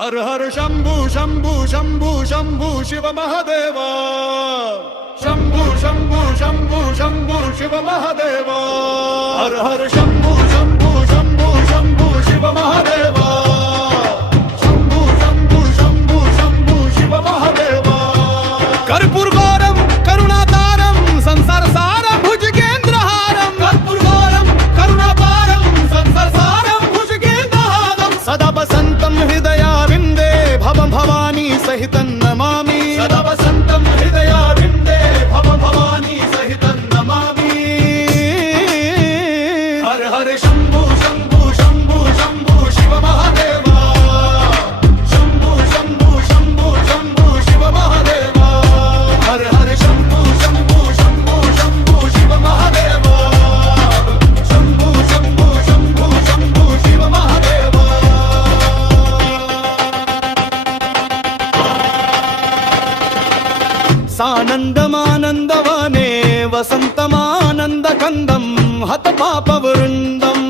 हर हर शंभू शंभू शंभू शंभू शिव महादेवा शंभू शंभू शंभू शंभू शिव महादेवा हर हर शंभू शंभू शंभू शंभू शिव महादेवा शंभू शंभू शंभू शंभू शिव महादेवा कर्पूर गौरम करुणातारम संसार सारम भुजगेंद्रहारम कर्पूर गौरम करुणातारम संसार सारम भुजगेंद्रहारम सदा वसंतम हृदयारविंदे भवं भवानी सहितं नमामि सदा वसंतम हृदयारविंदे भवं भवानी सहितं नमामि हर हर शंभू शंभू शंभू शंभू शिव महादेवा शंभू शंभू शंभू शंभू शिव महादेवा हर हर शंभू शंभू शंभू शंभू शिव महादेवा शंभू शंभू शंभू शंभू शिव महादेवा सानंदमानंदवने वसंतमानंदकंदं हतपापवृंदं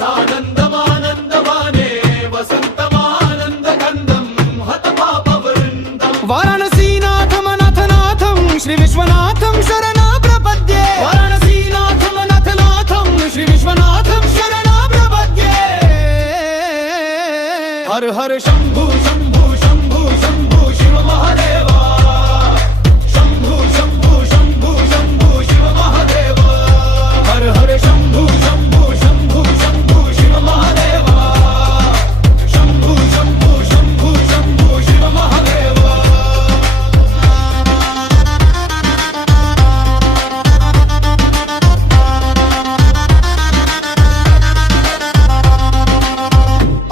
सानंदमानंदवने वसंतमानंदकंदं हतपापवृंदं वाराणसीनाथं नाथनाथं श्री विश्वनाथं शरणं प्रपद्ये वाराणसीनाथं नाथनाथं श्री विश्वनाथं शरणं प्रपद्ये हर हर शंभू शंभू शंभू शंभू शिव महादेवा शंभू शंभू शंभू शंभू शिव महादेवा हर हर शंभू शंभू शंभू शंभू शिव महादेवा शंभू शंभू शंभू शंभू शिव महादेवा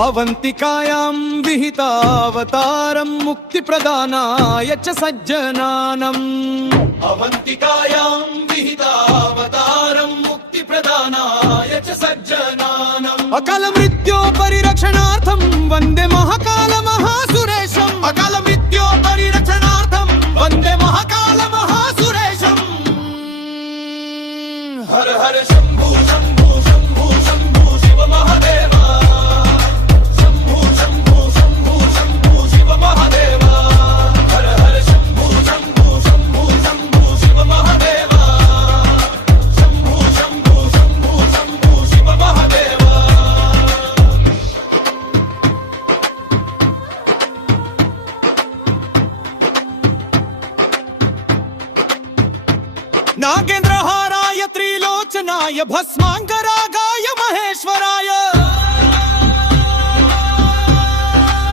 अवंतिकायां विहितावतारं मुक्तिप्रदानाय च सज्जनानम् अवंतिकायां विहितावतारं मुक्तिप्रदानाय च सज्जनानम् अकाल मृत्यो परिरक्षणार्थं वन्दे महाकाल महासुरेशम् अकाल मृत्यो परिरक्षणार्थं वन्दे महाकाल महासुरेशम् हर हर शंभू शंभू शंभू शंभू शिव महादेवा शंभू शंभू शंभू शंभू शिव महादेवा हर हर शंभू शंभू शंभू शंभू शिव महादेवा शंभू शंभू शंभू शंभू शिव महादेवा नागेंद्रहाराय त्रिलोचनाय भस्मांगरागाय महेश्वराय